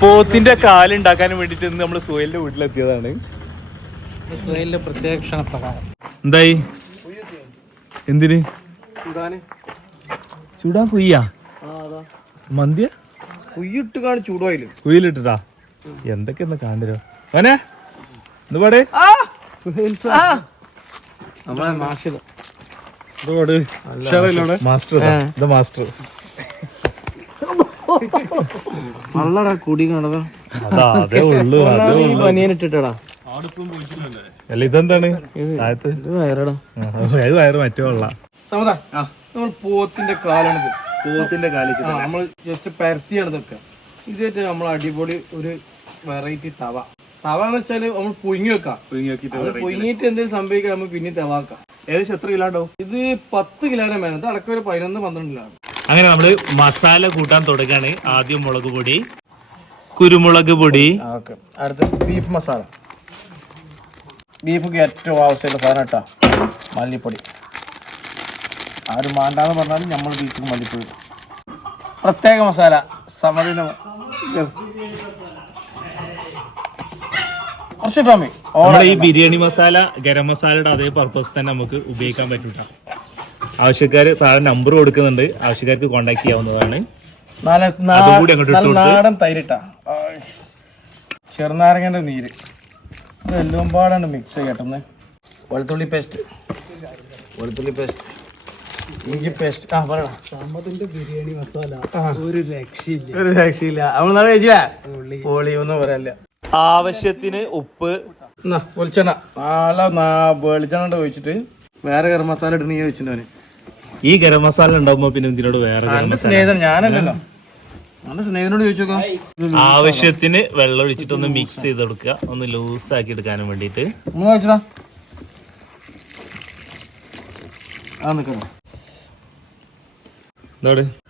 പോത്തിന്റെ കാലുണ്ടാക്കാൻ വേണ്ടിട്ട് ഇന്ന് നമ്മൾ സുഹേലിന്റെ വീട്ടിലെത്തിയതാണ്. സുഹേലിന്റെ പ്രത്യേക ക്ഷണപ്രകാരം എന്തായി? എന്തിന്? ചൂടാൻ കുയ്യാ? മന്തിയ? കുയ്യിട്ട് കാണും ചൂടുവായില്ല കുയ്യിലിട്ടാ എന്തൊക്കെ ഒന്ന് കാണ്ടരോ അവനെ എന്ത് പാടേ. സുഹേൽ നമ്മളെ മാഷിത. മാസ്റ്റർ ഇത് മാസ്റ്റർ. നല്ലടാ കുടി കാണതാ അതാ അതേ ഉള്ളു അതേ ഈ ഉള്ളു. പനിയനിട്ടിട്ടടാ അല്ല ഇതെന്താണ്? വയറടാ. ആ, അത് വയറ് മറ്റേ ഉള്ള. സമതാ നമ്മൾ പോത്തിന്റെ കാലാണിത്. പോത്തിന്റെ കാലിച്ച് ആ, നമ്മൾ ജസ്റ്റ് പരത്തിയാണ് ഇതൊക്കെ. ഇതായിട്ട് നമ്മൾ അടിപൊളി ഒരു വെറൈറ്റി തവ. തവ എന്ന് വെച്ചാൽ നമ്മൾ പുഴുങ്ങി വെക്കാം. അത് പുഴുങ്ങിയിട്ട് എന്തെങ്കിലും സംഭവിക്കാൻ നമ്മൾ പിന്നെ തവാക്കാം. ഏകദേശം എത്ര കിലോ ഉണ്ടാവും? ഇത് പത്ത് കിലോയുടെ മേലെ. അടക്കം ഒരു പതിനൊന്ന് പന്ത്രണ്ട് കിലോ അങ്ങനെ നമ്മൾ മസാല കൂട്ടാൻ തുടങ്ങാണ്. ആദ്യം മുളക് പൊടി കുരുമുളക് പൊടി. അടുത്ത് ബീഫ് മസാല ബീഫൊക്കെ ഏറ്റവും ആവശ്യമുള്ള സാധനം കേട്ടോ മല്ലിപ്പൊടി. ആരും മാണ്ടാന്ന് പറഞ്ഞാലും നമ്മൾ ബീഫ് മല്ലിപ്പൊടി പ്രത്യേക മസാല സമതിന് കുറച്ച് ടോമി ഈ ബിരിയാണി മസാല ഗരം മസാലയുടെ അതേ പർപ്പസ് തന്നെ നമുക്ക് ഉപയോഗിക്കാൻ പറ്റൂട്ട. ആവശ്യക്കാര് താഴെ നമ്പർ കൊടുക്കുന്നുണ്ട്. ആവശ്യക്കാർക്ക് കോണ്ടാക്ട് ചെയ്യാവുന്നതാണ്. അതുകൂടി അങ്ങോട്ട് ഇട്ട് കൊടുത്ത്. നാടൻ തൈരിട്ട. ചെറുനാരങ്ങന്റെ നീര്. ഇത് എല്ലാം പാടാണ് മിക്സ് കേട്ടെന്ന്. വെളുത്തുള്ളി പേസ്റ്റ് വെളുത്തുള്ളി പേസ്റ്റ് ഇഞ്ചി പേസ്റ്റ് ആ പറയണം ഒരു രക്ഷയില്ല. ഒരു രക്ഷയില്ല. നമ്മൾ നാളെ കഴിച്ചില്ല? പൊളി. ഒന്നും പറയല്ല. ആവശ്യത്തിന് ഉപ്പ്. എന്നാ വെളിച്ചെണ്ണ. നാളെ നാ- വെളിച്ചെണ്ണ ഒഴിച്ചിട്ട് വേറെ ഗരം മസാല ഇടണ വെച്ചിട്ടുണ്ടവന് ഈ ഗരം മസാല ഉണ്ടാവുമ്പോ പിന്നെ ഇതിനോട് വേറെ ഗരം സ്നേഹിതൻ ഞാനല്ലല്ലോ. ചോദിച്ചു ആവശ്യത്തിന് വെള്ളം ഒഴിച്ചിട്ട് ഒന്ന് മിക്സ് ചെയ്ത് കൊടുക്കുക ഒന്ന് ലൂസ് ആക്കി എടുക്കാനും വേണ്ടിട്ട്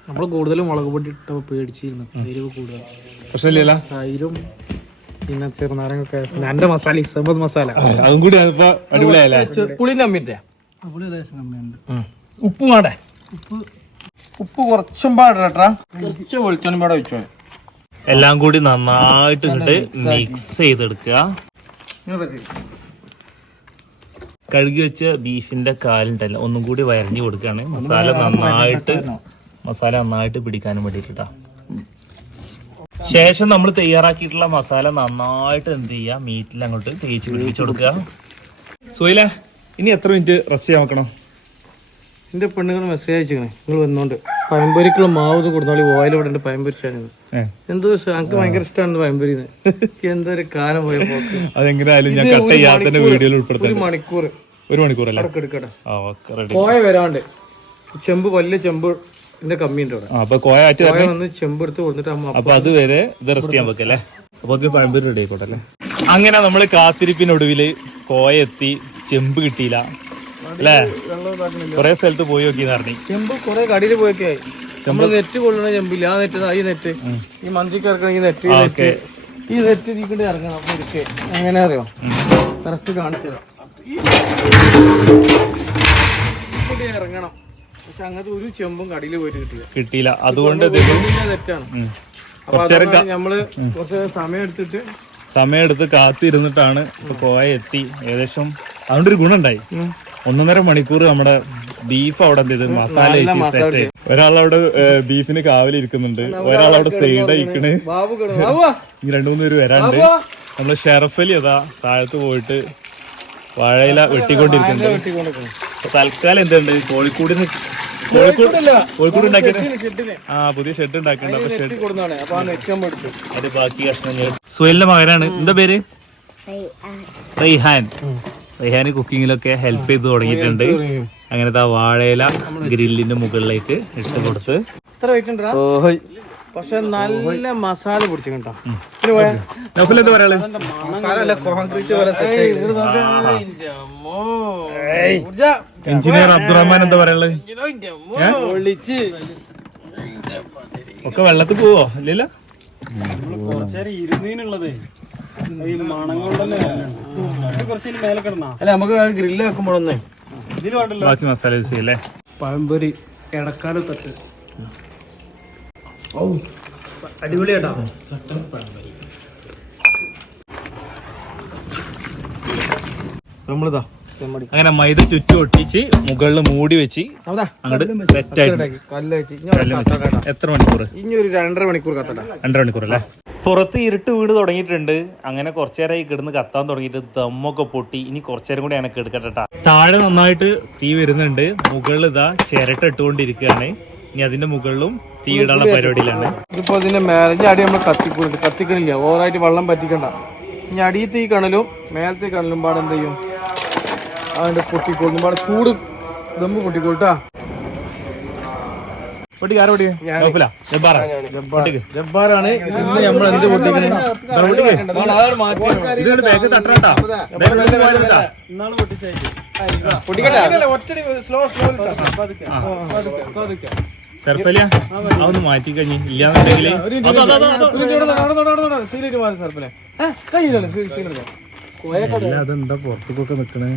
നമ്മൾ കൂടുതലും മുളക് പൊടി ഇട്ട പേടിച്ചിരുന്നു. എരിവ് കൂടുതൽ പ്രശ്നമില്ല തൈരും പിന്നെ ചെറുനാരങ്ങൊക്കെ. എന്റെ മസാല ഇസബത് മസാല. അതും കൂടി പുളിന്റെ അമ്മിന്റെ പുളി പുളിന്റെ അമ്മിന്റെ ഉപ്പ് വേണ്ടേ? ഉപ്പ്. ഉപ്പ് കുറച്ചും പാടില്ലട്ടാ കുറച്ച് വെളിച്ചെണ്ണ പാടെ വെച്ചോ എല്ലാം കൂടി നന്നായിട്ട് ഇങ്ങോട്ട് മിക്സ് ചെയ്തെടുക്കുക. കഴുകി വെച്ച ബീഫിന്റെ കാലുണ്ടല്ലോ ഒന്നും കൂടി വരഞ്ഞു കൊടുക്കുകയാണ്. മസാല നന്നായിട്ട് മസാല നന്നായിട്ട് പിടിക്കാനും വേണ്ടിട്ടാ ശേഷം നമ്മൾ തയ്യാറാക്കിയിട്ടുള്ള മസാല നന്നായിട്ട് എന്ത് ചെയ്യുക? മീറ്റിൽ അങ്ങോട്ട് തേച്ച് പിടിപ്പിച്ചു കൊടുക്കുക. സുഹൈല ഇനി എത്ര മിനിറ്റ് റെസ്റ്റ് ചെയ്യാൻ വെക്കണം? എന്റെ പെണ്ണുങ്ങൾ മെസ്സേജ് അയച്ചിങ്ങനെ നിങ്ങൾ വന്നോണ്ട്. പയമ്പൊരിക്കുള്ള മാവ് കൊടുത്തോളി ഓയിൽ ഇവിടെ ഉണ്ട് ഏ, എന്തോ എനിക്ക് ഭയങ്കര ഇഷ്ടമാണ് പയമ്പൊരി എന്തോ ഒരു കാലം പോയ ഒരു മണിക്കൂർ- ഒരു കോയ വരാണ്ട്. ചെമ്പ് വലിയ ചെമ്പ് എന്റെ കമ്മി ഉണ്ട് അവിടെ ആ അപ്പൊ കോയ ആറ്റ് കോയ വന്ന് ചെമ്പ് എടുത്ത് കൊടുത്തിട്ട് അമ്മ അപ്പൊ അതുവരെ ഇത് റെസ്റ്റ് ചെയ്യാൻ വെക്കല്ലേ? അപ്പൊ അതിൽ പഴമ്പൂര് റെഡി ആയിക്കോട്ടെ അല്ലേ? അങ്ങനെ നമ്മൾ കാത്തിരിപ്പിനൊടുവിൽ കോയ എത്തി ചെമ്പ് കിട്ടിയില്ല. അല്ലേ? കൊറേ സ്ഥലത്ത് പോയി നോക്കി നടന്നി ചെമ്പ് കുറെ കടിയിൽ പോയൊക്കെ നമ്മൾ നെറ്റ് കൊള്ളണ ചെമ്പില്ല? ആ നെറ്റ് ഈ നെറ്റ്. ഈ മന്ത്രിക്ക് നെറ്റ് ഈ നെറ്റ്. ഈ നെറ്റ് ഇതിക്കൊണ്ട് ഇറങ്ങണം അപ്പൊ ഇരിക്കെ. എങ്ങനെ അറിയോ? കറക്റ്റ് കാണിച്ചു തരാം. ഇറങ്ങണം. പക്ഷെ അങ്ങനത്തെ ഒരു ചെമ്പും കടിയിൽ പോയിട്ട് കിട്ടില്ല. കിട്ടിയില്ല. അതുകൊണ്ട് തെറ്റാണ്. അപ്പൊ നമ്മൾ കുറച്ച് സമയം എടുത്തിട്ട് സമയം എടുത്ത് കാത്തിരുന്നിട്ടാണ് ഇപ്പൊ കോയ എത്തി. ഏകദേശം അതുകൊണ്ടൊരു ഗുണുണ്ടായി ഗുണമുണ്ടായി ഒന്നൊന്നര മണിക്കൂർ നമ്മുടെ ബീഫ് അവിടെ എന്ത് ചെയ്ത്? മസാല set ഒരാളവിടെ ബീഫിന് കാവലി ഇരിക്കുന്നുണ്ട്. ഒരാളവിടെ സൈഡ് അയക്കണ് ഈ രണ്ടു മൂന്ന് പേര് വരാണ്ട് നമ്മൾ ഷെറഫലി അതാ താഴത്ത് പോയിട്ട് വാഴയില വെട്ടിക്കൊണ്ടിരിക്കുന്നുണ്ട്. തൽക്കാലം എന്തുണ്ട്? കോഴിക്കോടിന് കോഴിക്കോട് കോഴിക്കോട് ഉണ്ടാക്കിയത്? ആ പുതിയ ഷെഡ് നമ്മൾ എടുത്തു ബാക്കി കഷ്ണങ്ങൾ. സുഹേലിന്റെ മകനാണ്. എന്താ പേര്? റൈഹാൻ റൈഹാന് കുക്കിങ്ങിലൊക്കെ ഹെൽപ്പ് ചെയ്ത് തുടങ്ങിയിട്ടുണ്ട്. അങ്ങനത്തെ ആ വാഴയില ഗ്രില്ലിന്റെ മുകളിലേക്ക് ഇട്ട് കൊടുത്ത് പക്ഷെ നല്ല മസാല. പിടിച്ചു കേട്ടോ എഞ്ചിനീയർ അബ്ദുറഹ്മാൻ എന്താ പറയുള്ളത് ഒക്കെ വെള്ളത്തിൽ പോവോ? ഇല്ലല്ലോ? കുറച്ചേരം ഇരുന്നതിനുള്ളത് കിടന്നാ അല്ല നമുക്ക് ഗ്രില്ല് വെക്കുമ്പോഴൊന്നേ ബാക്കി മസാല യൂസ് ചെയ്യല്ലേ? പഴംപൊരി ഇടക്കാലത്തട്ട് ഓ അടിപൊളിയാട്ടാ നമ്മളിതാ. അങ്ങനെ മൈദ ചുറ്റും ഒട്ടിച്ച് മുകളിൽ മൂടി വെച്ച് അങ്ങോട്ട് എത്ര മണിക്കൂർ ഇനി ഒരു രണ്ടര മണിക്കൂർ കത്തട. രണ്ടര മണിക്കൂർ അല്ലേ പുറത്ത് ഇരുട്ട് വീട് തുടങ്ങിയിട്ടുണ്ട്. അങ്ങനെ കുറച്ചു നേരമായി കിടന്ന് കത്താൻ തുടങ്ങിയിട്ട് ദമ്മൊക്കെ പൊട്ടി. ഇനി കുറച്ചു നേരം കൂടി എനിക്ക് എടുക്കട്ടെ താഴെ നന്നായിട്ട് തീ വരുന്നുണ്ട്. മുകളിൽ ഇതാ ചിരട്ട ഇട്ടുകൊണ്ടിരിക്കുകയാണ്. ഇനി അതിന്റെ മുകളിലും തീ ഇടാനുള്ള പരിപാടിയിലാണ്. ഇതിപ്പോ അതിന്റെ മേലെ അടി നമ്മൾ കത്തിക്കൂടുണ്ട് കത്തിക്കണില്ല. ഓവറായിട്ട് വെള്ളം പറ്റിക്കണ്ട. ഇനി അടിയിൽ തീ കണലും മേലത്തെ കണലും പാടെന്തെയ്യും ചെയ്യും? അതിന്റെ പൊട്ടിക്കോളും. പാടെ ചൂട്. ദമ്മ് പൊട്ടിക്കോട്ടാ പൊട്ടി ആരോ പൊട്ടി കുഴപ്പമില്ല ജബ്ബാറാ. പൊട്ടിക്ക്. ജബ്ബാറാണ്. ഇന്ന് നമ്മൾ എന്ത്? പൊട്ടിക്കട്ടെ? അതൊന്ന് മാറ്റി കഴിഞ്ഞ് ഇല്ലാന്നുണ്ടെങ്കിൽ അതെന്താ പുറത്തേക്കൊക്കെ നിക്കണേ?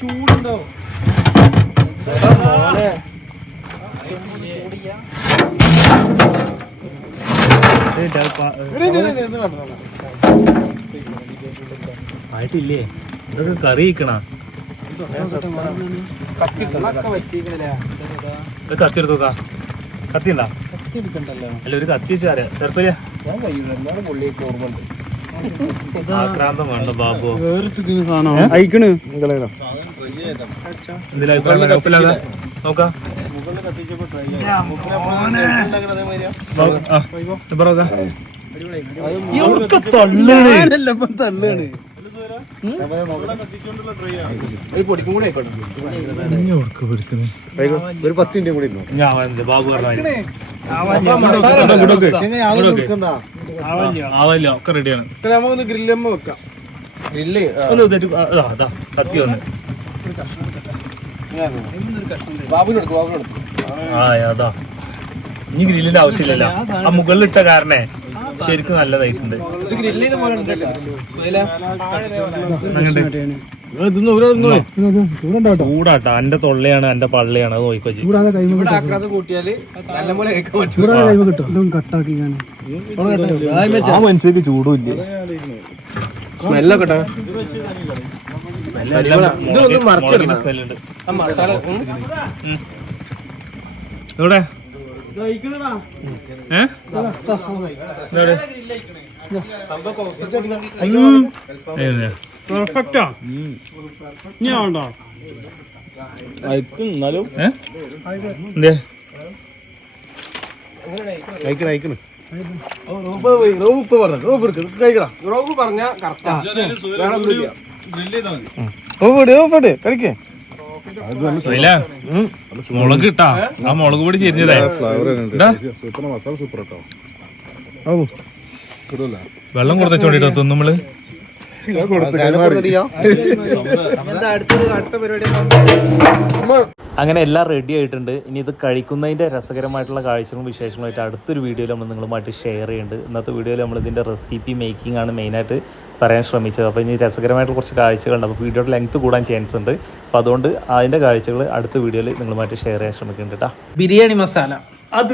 ചൂടുണ്ടോ? ഇത് പ- ആയിട്ടില്ലേ? ഇതൊക്കെ കറി വെക്കണ കത്തി എടുത്തോക്കാ കത്തി ഉണ്ടാ അല്ല ഒരു കത്തി വെച്ചാൽ ചെറുപ്പല്ല? ആക്രാന്തം വേണ്ട ബാബു. അയക്കണ്. നോക്കാം. തള്ളാണ്. തള്ളാണ് ഒരു പൊടിക്കും കൂടെ ബാബു ആവല്ല ഒക്കെ റെഡിയാണ് നമുക്കൊന്ന് ഗ്രില്ലമ്മ വെക്കാം. ഗ്രില്ല് കത്തി വന്ന്. ഇനി ഗ്രില്ലിന്റെ ആവശ്യമില്ലല്ലോ. ആ മുകളിലിട്ട കാരണേ ശരിക്കും നല്ലതായിട്ടുണ്ട്. ചൂടാട്ടോ. എന്റെ തൊള്ളയാണ് എന്റെ പള്ളിയാണ് അത് നോക്കി ജി. ചൂടും ഇല്ല. മനുഷ്യക്ക് സ്മെല്ലൊക്കെ. ഇതൊന്നും മറച്ചിടണം. മസാല. എവിടെ? പെർഫെക്റ്റാ ഞാൻ ഉണ്ടോ? എന്തേ? അയക്കണ അയക്കണ റൂബ്. റൂബ് പറഞ്ഞു. റൂബ് എടുക്ക്. ഇത് കഴിക്കടാ. റൂബ് പറഞ്ഞാ correct ആ. മുളക് ഇട്ടാ. ആ മുളക് പൊടി ചെരിഞ്ഞതേ. വെള്ളം കൊടുത്തോണ്ടിട്ടോ മസാല സൂപ്പർ കേട്ടോ ഓ. പരിപാടി അങ്ങനെ എല്ലാം റെഡി ആയിട്ടുണ്ട്. ഇനി ഇത് കഴിക്കുന്നതിന്റെ രസകരമായിട്ടുള്ള കാഴ്ചകളും വിശേഷങ്ങളുമായിട്ട് അടുത്തൊരു വീഡിയോയിൽ നമ്മൾ നിങ്ങളുമായിട്ട് ഷെയർ ചെയ്യുന്നുണ്ട്. ഇന്നത്തെ വീഡിയോയിൽ നമ്മൾ ഇതിന്റെ റെസിപ്പി മേക്കിംഗ് ആണ് മെയിനായിട്ട് പറയാൻ ശ്രമിച്ചത്. അപ്പോൾ ഇനി രസകരമായിട്ടുള്ള കുറച്ച് കാഴ്ചകളുണ്ട്. അപ്പോൾ വീഡിയോയുടെ ലെങ്ത് കൂടാൻ ചാൻസ് ഉണ്ട്. അപ്പോൾ അതുകൊണ്ട് അതിന്റെ കാഴ്ചകൾ അടുത്ത വീഡിയോയിൽ നിങ്ങളുമായിട്ട് ഷെയർ ചെയ്യാൻ ശ്രമിക്കുന്നുണ്ട് കേട്ടോ ബിരിയാണി മസാല. അത്